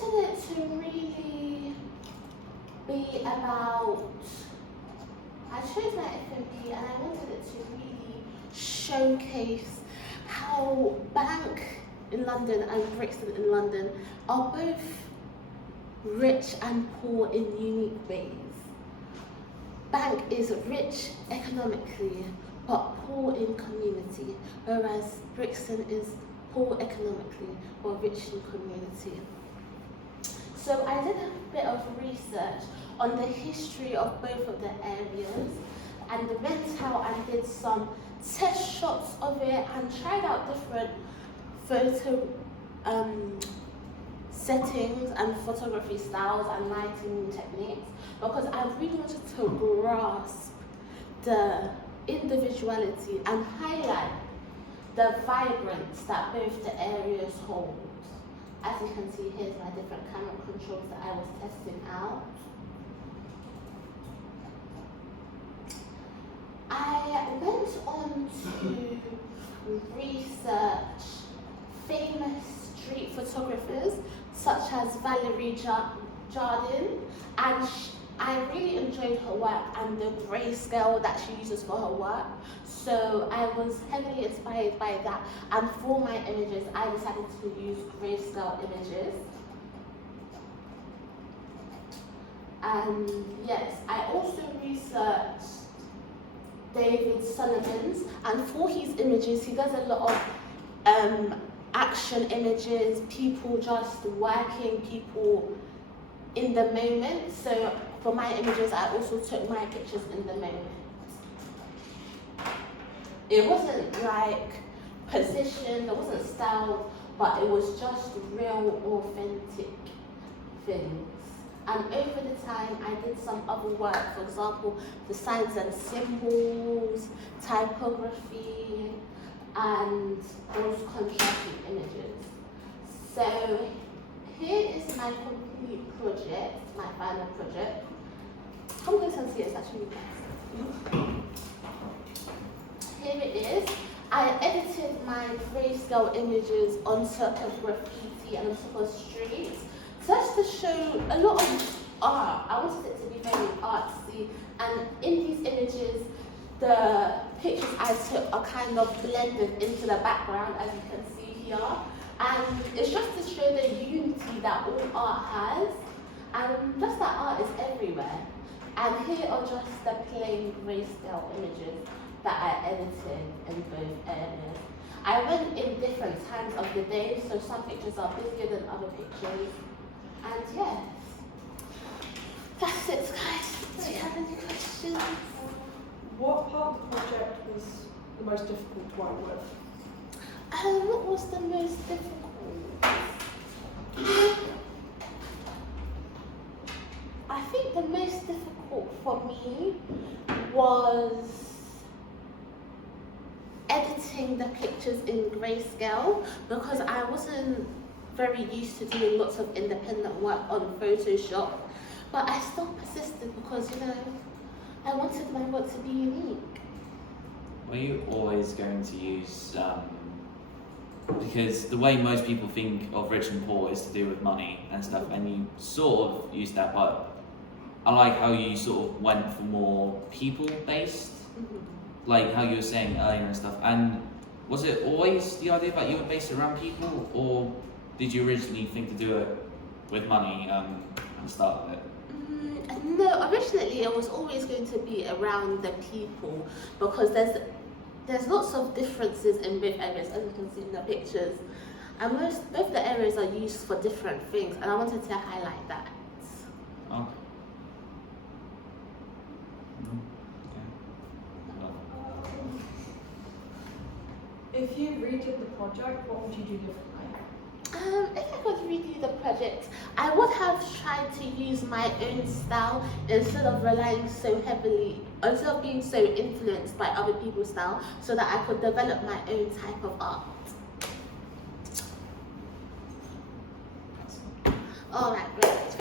wanted it to really be about, I chose my FMP and I wanted it to really showcase how Bank in London and Brixton in London are both rich and poor in unique ways. Bank is rich economically but poor in community, whereas Brixton is poor economically but rich in community. So I did a bit of research on the history of both of the areas and went out and did some test shots of it and tried out different photo settings and photography styles and lighting techniques, because I really wanted to grasp the individuality and highlight the vibrance that both the areas hold. As you can see, here's my different camera controls that I was testing out. I went on to research famous street photographers such as Valerie Jardin, and I really enjoyed her work and the grayscale that she uses for her work. So I was heavily inspired by that, and for my images I decided to use grayscale images. And yes, I also researched David Sullivan's, and for his images he does a lot of action images, people just working, people in the moment. So for my images I also took my pictures in the moment. It wasn't like positioned, it wasn't styled, but it was just real authentic things. And over the time I did some other work, for example the signs and symbols, typography, and those contrasting images. So here is my complete project, my final project. Come close and see it, it's actually nice. Here it is. I edited my grayscale images on top of graffiti and on top of streets, just to show a lot of art. I wanted it to be very artsy, and in these images the pictures I took are kind of blended into the background, as you can see here. And it's just to show the unity that all art has, and just that art is everywhere. And here are just the plain grayscale images that I edited in both areas. I went in different times of the day, so some pictures are busier than other pictures. And yes, that's it, guys. Do you have any questions? What part of the project was the most difficult to work with? What was the most difficult? I think the most difficult for me was editing the pictures in grayscale, because I wasn't very used to doing lots of independent work on Photoshop, but I still persisted because, you know, I wanted my work to be unique. Were you always going to use, because the way most people think of rich and poor is to do with money and stuff, and you sort of used that, but I like how you sort of went for more people-based, like how you were saying earlier and stuff. And was it always the idea that you would base it around people, or did you originally think to do it with money and start with it? No, originally it was always going to be around the people, because there's lots of differences in both areas, as you can see in the pictures, and both the areas are used for different things, and I wanted to highlight that. Okay. If you redid the project, what would you do differently? If I could redo the project, I would have tried to use my own style instead of relying so heavily, instead of being so influenced by other people's style, so that I could develop my own type of art. Alright, great.